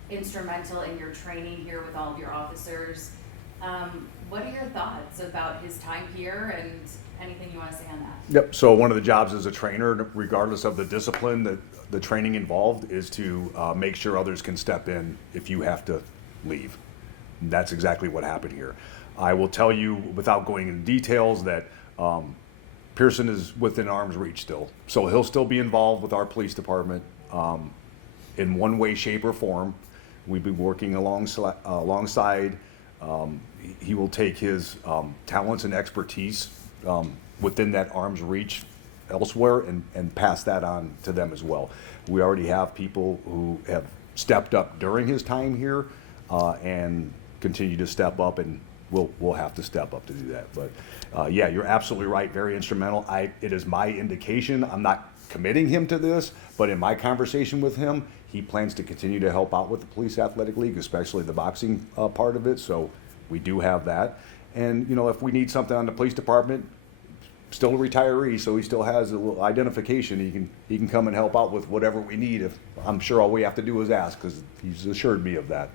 instrumental in your training here with all of your officers. What are your thoughts about his time here and anything you want to say on that? Yep. So one of the jobs as a trainer, regardless of the discipline that the training involved, is to make sure others can step in if you have to leave. And that's exactly what happened here. I will tell you, without going into details, that Pearson is within arm's reach still. So he'll still be involved with our police department in one way, shape, or form. We've been working alongside. He will take his talents and expertise within that arm's reach elsewhere and pass that on to them as well. We already have people who have stepped up during his time here and continue to step up, and we'll have to step up to do that. But yeah, you're absolutely right. Very instrumental. It is my indication. I'm not committing him to this, but in my conversation with him, he plans to continue to help out with the Police Athletic League, especially the boxing part of it. So we do have that. And, you know, if we need something on the police department, still a retiree, so he still has a little identification. He can come and help out with whatever we need. If I'm sure all we have to do is ask, because he's assured me of that.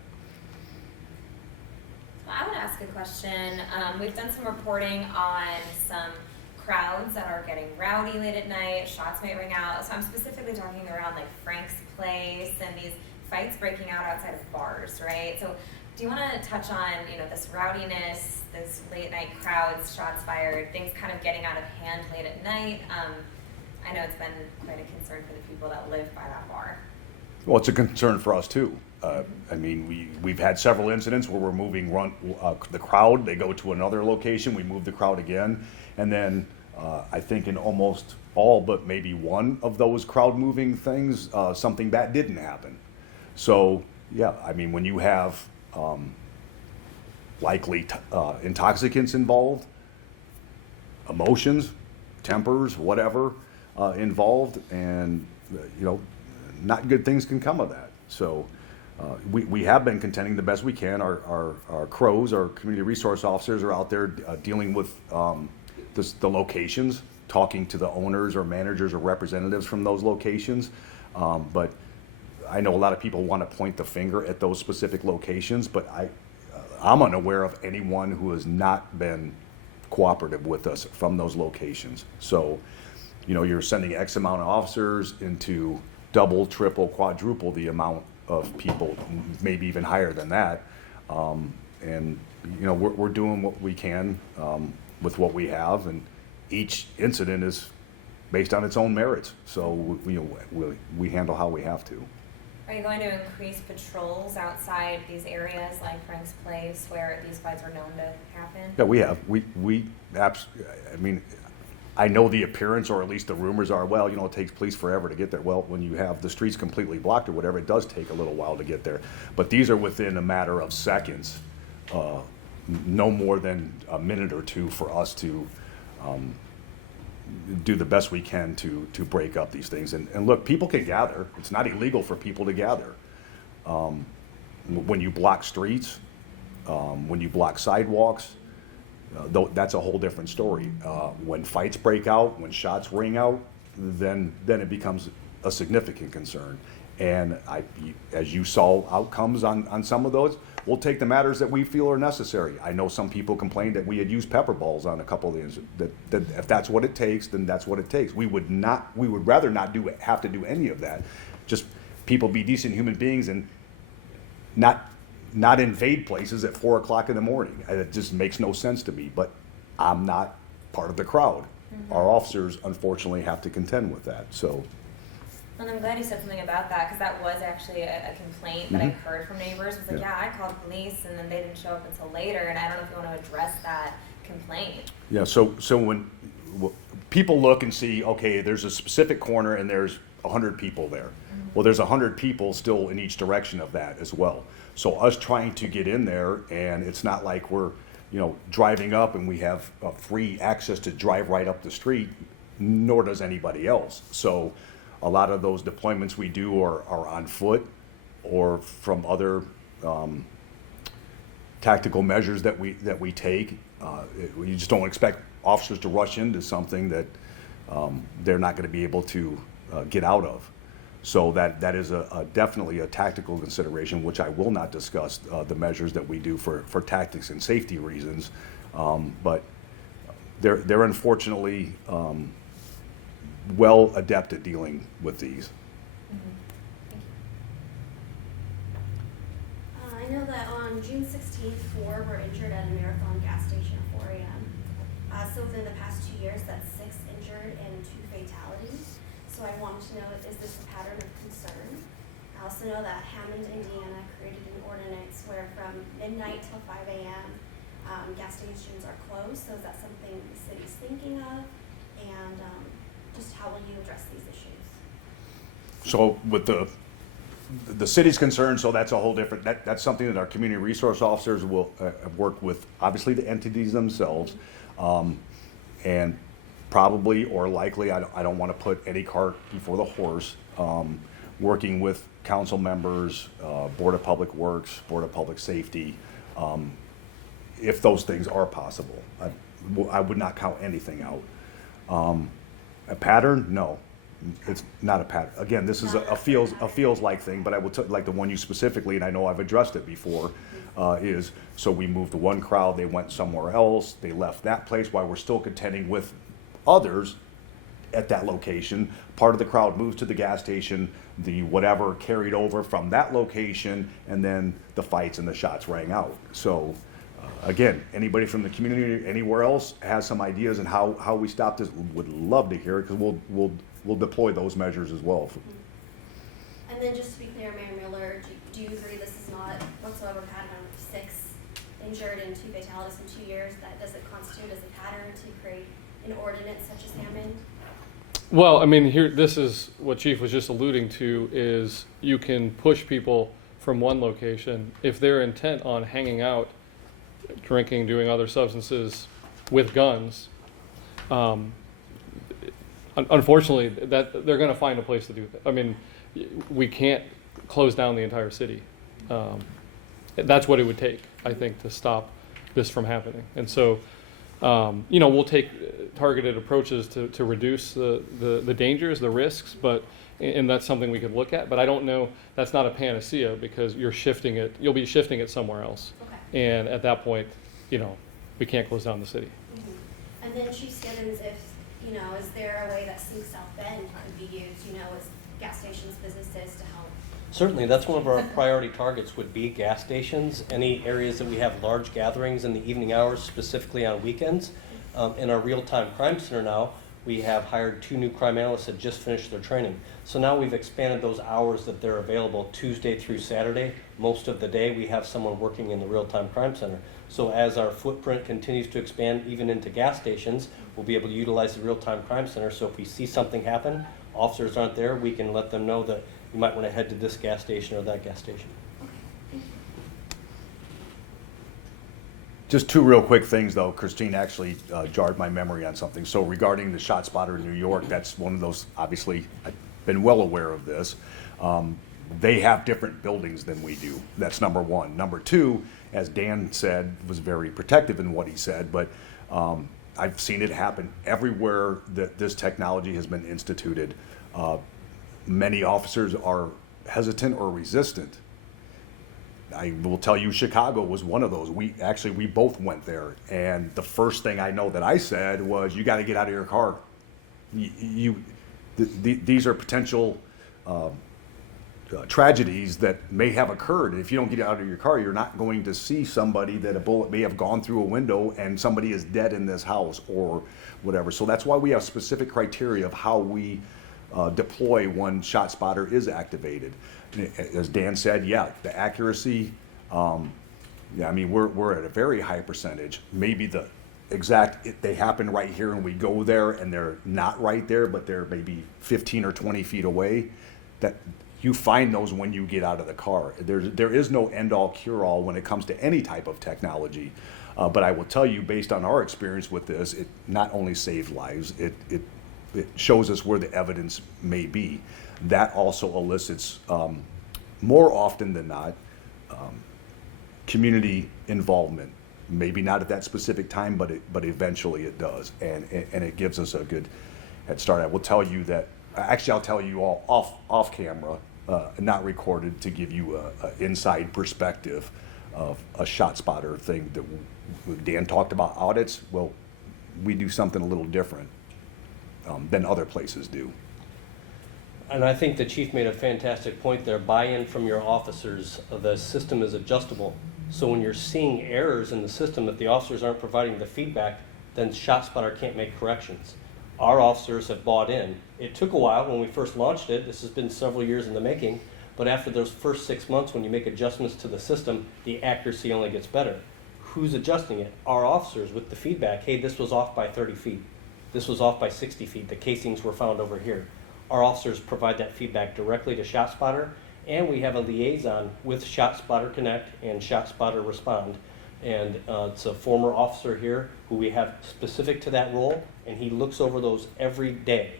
I want to ask a question. We've done some reporting on some crowds that are getting rowdy late at night, shots may ring out. So I'm specifically talking around like Frank's Place and these fights breaking out outside of bars, right? So do you want to touch on, you know, this rowdiness, this late night crowds, shots fired, things kind of getting out of hand late at night? I know it's been quite a concern for the people that live by that bar. Well, it's a concern for us too. I mean, we've had several incidents where we're moving the crowd. They go to another location. We move the crowd again, and then I think in almost all but maybe one of those crowd moving things, something bad didn't happen. So yeah, I mean, when you have likely intoxicants involved, emotions, tempers, whatever involved, and you know, not good things can come of that. So we have been contending the best we can. Our CROs, our community resource officers, are out there dealing with the locations, talking to the owners or managers or representatives from those locations. But I know a lot of people want to point the finger at those specific locations, but I'm unaware of anyone who has not been cooperative with us from those locations. So, you know, you're sending X amount of officers into double, triple, quadruple the amount of people, maybe even higher than that. And, you know, we're doing what we can with what we have, and each incident is based on its own merits. So, we handle how we have to. Are you going to increase patrols outside these areas like Frank's Place where these fights are known to happen? Yeah, we have. I mean, I know the appearance, or at least the rumors are, well, you know, it takes police forever to get there. Well, when you have the streets completely blocked or whatever, it does take a little while to get there. But these are within a matter of seconds, no more than a minute or two for us to do the best we can to break up these things. And look, people can gather. It's not illegal for people to gather. When you block streets, when you block sidewalks, that's a whole different story. When fights break out, when shots ring out, then it becomes a significant concern. And as you saw outcomes on some of those, we'll take the matters that we feel are necessary. I know some people complained that we had used pepper balls on a couple of these. That if that's what it takes, then that's what it takes. We would rather not have to do any of that. Just people be decent human beings and not invade places at 4 o'clock in the morning. It just makes no sense to me, but I'm not part of the crowd. Mm-hmm. Our officers, unfortunately, have to contend with that, so. And I'm glad you said something about that, because that was actually a complaint that I heard from neighbors. It was like, yeah, I called police, and then they didn't show up until later, and I don't know if you want to address that complaint. Yeah, so when people look and see, okay, there's a specific corner and there's 100 people there. Mm-hmm. Well, there's 100 people still in each direction of that as well. So us trying to get in there, and it's not like we're, you know, driving up and we have free access to drive right up the street, nor does anybody else. So a lot of those deployments we do are on foot or from other tactical measures that we take. We just don't expect officers to rush into something that they're not going to be able to get out of. So that is definitely a tactical consideration, which I will not discuss the measures that we do for tactics and safety reasons. But they're unfortunately well adept at dealing with these. I know that on June 16th, 4 were injured at a Marathon gas station at 4 a.m. So within the past 2 years, that's 6 injured and 2 fatalities. So I wanted to know, is this a pattern of concern? I also know that Hammond, Indiana created an ordinance where from midnight till 5 a.m. Gas stations are closed. So is that something the city's thinking of? And Just how will you address these issues? So with the city's concerned, so that's a whole different, that's something that our community resource officers will work with, obviously the entities themselves, and probably or likely, I don't want to put any cart before the horse, working with council members, Board of Public Works, Board of Public Safety, if those things are possible. I would not count anything out. A pattern? No. It's not a pattern. Again, this is a feels like thing, but I will tell, like the one you specifically, and I know I've addressed it before, is, so we moved one crowd, they went somewhere else, they left that place while we're still contending with others at that location. Part of the crowd moved to the gas station, the whatever carried over from that location, and then the fights and the shots rang out. So, again, anybody from the community, anywhere else, has some ideas on how we stop this, would love to hear it, because we'll deploy those measures as well. And then just to be clear, Mayor Mueller, do you agree this is not whatsoever a pattern of 6 injured and 2 fatalities in 2 years? That doesn't constitute as a pattern to create an ordinance such as Hammond? Well, I mean, here, this is what Chief was just alluding to, is you can push people from one location if they're intent on hanging out, drinking, doing other substances with guns. Unfortunately, that they're going to find a place to do that. I mean, we can't close down the entire city. That's what it would take, I think, to stop this from happening. And so, we'll take targeted approaches to reduce the dangers, the risks, and that's something we could look at. But I don't know, that's not a panacea, because you'll be shifting it somewhere else. Okay. And at that point, we can't close down the city. Mm-hmm. And then Chief Skibins, is there a way that Sync South Bend could be used, as gas stations, businesses to help? Certainly, that's one of our priority targets would be gas stations, any areas that we have large gatherings in the evening hours, specifically on weekends. In our real-time crime center now, we have hired 2 new crime analysts that just finished their training. So now we've expanded those hours that they're available Tuesday through Saturday. Most of the day we have someone working in the real-time crime center. So as our footprint continues to expand even into gas stations, we'll be able to utilize the real-time crime center. So if we see something happen, officers aren't there, we can let them know that you might want to head to this gas station or that gas station. Just 2 real quick things, though. Christine actually jarred my memory on something. So regarding the shot spotter in New York, that's one of those, obviously, I've been well aware of this. They have different buildings than we do. That's number one. Number 2, as Dan said, was very protective in what he said, but I've seen it happen everywhere that this technology has been instituted. Many officers are hesitant or resistant. I will tell you, Chicago was one of those. We both went there, and the first thing I know that I said was, "You got to get out of your car. These are potential tragedies that may have occurred. If you don't get out of your car, you're not going to see somebody that a bullet may have gone through a window and somebody is dead in this house or whatever." So that's why we have specific criteria of how we deploy when shot spotter is activated. As Dan said, yeah, the accuracy, we're at a very high percentage. Maybe the exact, they happen right here and we go there and they're not right there, but they're maybe 15 or 20 feet away. That you find those when you get out of the car. There is no end-all, cure-all when it comes to any type of technology. But I will tell you, based on our experience with this, it not only saved lives, it shows us where the evidence may be. That also elicits, more often than not, community involvement. Maybe not at that specific time, but eventually it does, and it gives us a good head start. I will tell you that. Actually, I'll tell you all off camera, not recorded, to give you a inside perspective of a shot spotter thing that Dan talked about audits. Well, we do something a little different than other places do. And I think the chief made a fantastic point there. Buy-in from your officers. The system is adjustable. So when you're seeing errors in the system that the officers aren't providing the feedback, then ShotSpotter can't make corrections. Our officers have bought in. It took a while when we first launched it. This has been several years in the making. But after those first 6 months, when you make adjustments to the system, the accuracy only gets better. Who's adjusting it? Our officers with the feedback. Hey, this was off by 30 feet. this was off by 60 feet, the casings were found over here. Our officers provide that feedback directly to ShotSpotter, and we have a liaison with ShotSpotter Connect and ShotSpotter Respond. And it's a former officer here who we have specific to that role, and he looks over those every day.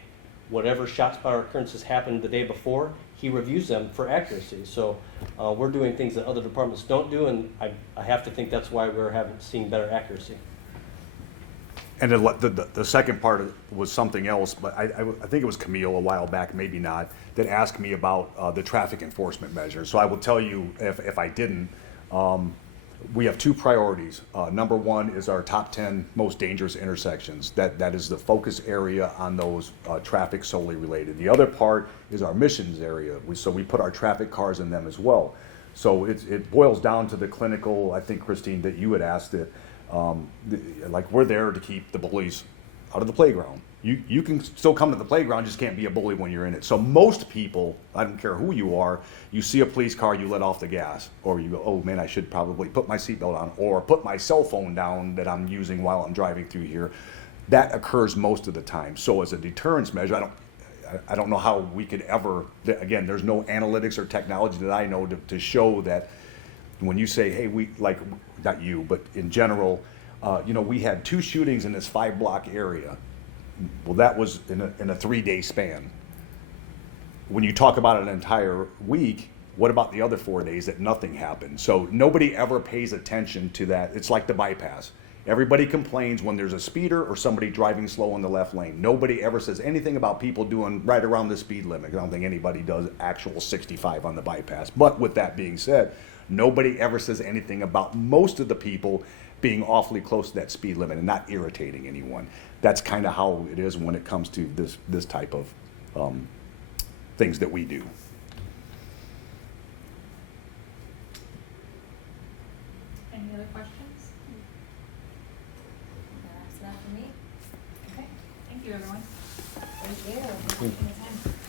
Whatever ShotSpotter occurrences happened the day before, he reviews them for accuracy. So we're doing things that other departments don't do, and I have to think that's why we're seeing better accuracy. And the second part was something else, but I think it was Camille a while back, maybe not, that asked me about the traffic enforcement measures. So I will tell you, if I didn't, we have two priorities. Number one is our top 10 most dangerous intersections. That is the focus area on those traffic solely related. The other part is our missions area. So we put our traffic cars in them as well. So it boils down to the clinical, I think, Christine, that you had asked it. Like, we're there to keep the bullies out of the playground. You can still come to the playground, just can't be a bully when you're in it. So most people, I don't care who you are, you see a police car, you let off the gas, or you go, oh man, I should probably put my seatbelt on, or put my cell phone down that I'm using while I'm driving through here. That occurs most of the time. So as a deterrence measure, I don't know how we could ever, again, there's no analytics or technology that I know to show that when you say, hey, we, like, not you, but in general, we had 2 shootings in this 5-block area. Well, that was in a 3-day span. When you talk about an entire week, what about the other 4 days that nothing happened? So nobody ever pays attention to that. It's like the bypass. Everybody complains when there's a speeder or somebody driving slow in the left lane. Nobody ever says anything about people doing right around the speed limit. I don't think anybody does actual 65 on the bypass. But with that being said, nobody ever says anything about most of the people being awfully close to that speed limit and not irritating anyone. That's kind of how it is when it comes to this type of things that we do. Any other questions? That's that for me. Okay, thank you, everyone. Thank you.